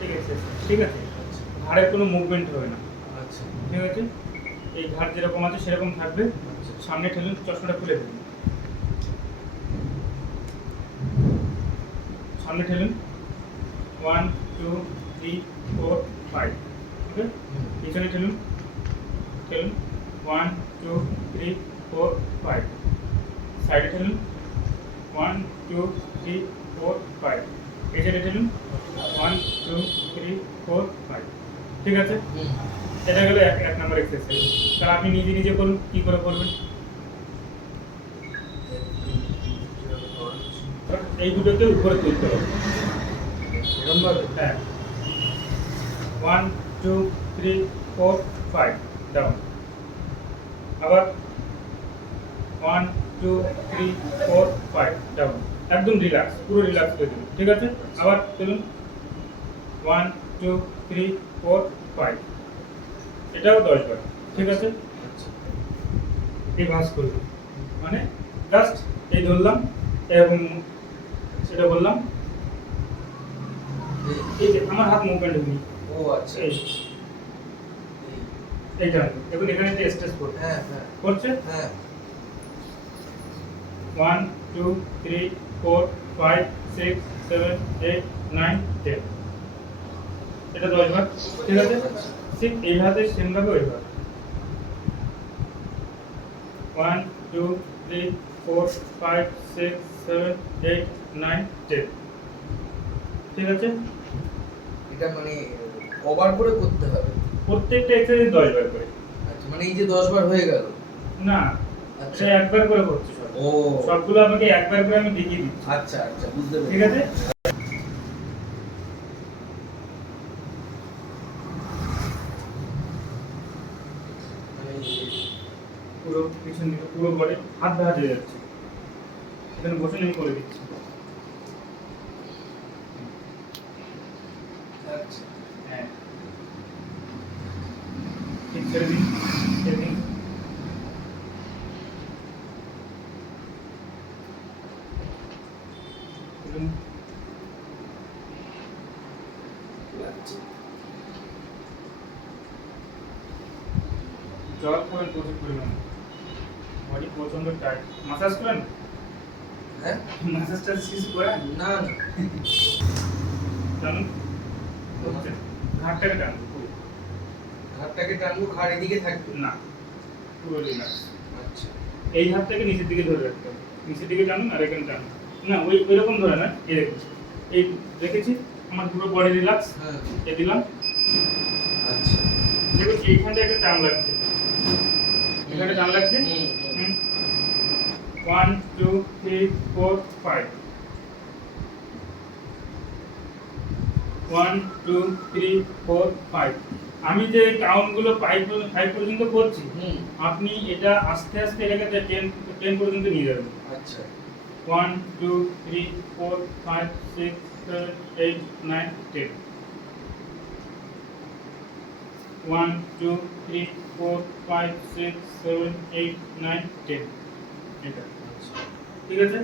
ঠিক আছে, ঠিক আছে, ঘাড়ের কোনো মুভমেন্ট হবে না। আচ্ছা ঠিক আছে, এই ঘাড় যেরকম আছে সেরকম থাকবে। আচ্ছা সামনে ঠেলুন, চশমাটা খুলে ফেলুন, সামনে ঠেলুন, 1 2 3 4 5। ওকে, পিছনে ঠেলুন, ঠেলুন, 1 2 3 4 5। সাইডে ঠেলুন, 1 2 3 4 5। এই সাইডে ঠেলুন, 1 2 3 4 5। ঠিক আছে, এটা গেল এক নাম্বার এক্সারসাইজ। তাহলে আপনি নিজে নিজে করুন, কি করে করবেন। এই দুটোকে উপরে তুলতে হবে এরকম ভাবে। হ্যাঁ, 1 2 3 4 5 ডাউন। আবার 1 2 3 4 5 ডাউন। একদম রিল্যাক্স, পুরো রিল্যাক্স করে দিন। ঠিক আছে, আবার চলুন, 1 2 3 4 5। এটাও 10 বার। ঠিক আছে, এই ভাঁজ করলাম, মানে জাস্ট এই ধরলাম, এরকম সেটা বললাম। এই যে আমার হাত মুভমেন্ট হয়নি। ও আচ্ছা এই এইটা এখন এখানে যে স্ট্রেস করছে, হ্যাঁ হ্যাঁ করছে। হ্যাঁ 1 2 3 4 5 6 7 8 9 10। এটা 10 বার। ঠিক আছে, ঠিক এইভাবে সেম ভাবে ওইভাবে 1 2 3 4 5 6 7 8 9 10। ঠিক আছে, এটা মানে কভার করে করতে হবে। প্রত্যেকটা এক্সারসাইজ 10 বার করে। আচ্ছা মানে এই যে 10 বার হয়ে গেল। না, আচ্ছা সে একবার করে করছে সব। ও সবগুলো আমাকে একবার করে আমি দেখিয়ে দিচ্ছি। আচ্ছা আচ্ছা বুঝতে পেরেছি। ঠিক আছে, মানে পুরো পিছন দিকে পুরো বডি হাত ভাঁজ হয়ে যাচ্ছে। এখানে বসে আমি করে দিচ্ছি। আচ্ছা হ্যাঁ, ঠিক ছেড়ে দিন, ছেড়ে দিন। এরকম। জল খাবেন প্রচুর পরিমাণে, বডি প্রচন্ড টাইট। মাসাজ করেন, হ্যাঁ মাসাজটা কিছু করেন। না না টানুন, করছেন, ঘাটটাকে টানুন পুরো। ঘাটটাকে টানবো, ঘাড় এদিকে থাকবে। না, পুরো রিল্যাক্স। আচ্ছা এই হাতটাকে নিচের দিকে ধরে রাখতে হবে, নিচের দিকে টানুন আর এখানে টানুন। না, ওই রকম ধরে না, এই দেখুন, এই রেখেছি, আমার পুরো বডি রিল্যাক্স। হ্যাঁ এ দিলাম, আচ্ছা দেখুন এইখানটা একটা টান লাগছে, এখানে টান লাগছে। হুম হুম 1 2 3 4 5। 1 2 3 4 5। আমি যে কাউন্টগুলো 5 পর্যন্ত করছি, হুম আপনি এটা আস্তে আস্তে এটাকে 10 পর্যন্ত নিয়ে যাবেন। আচ্ছা 1 2 3 4 5 6 7 8 9 10। 1 2 3 4 5 6 7 8 9 10। এটা ঠিক আছে।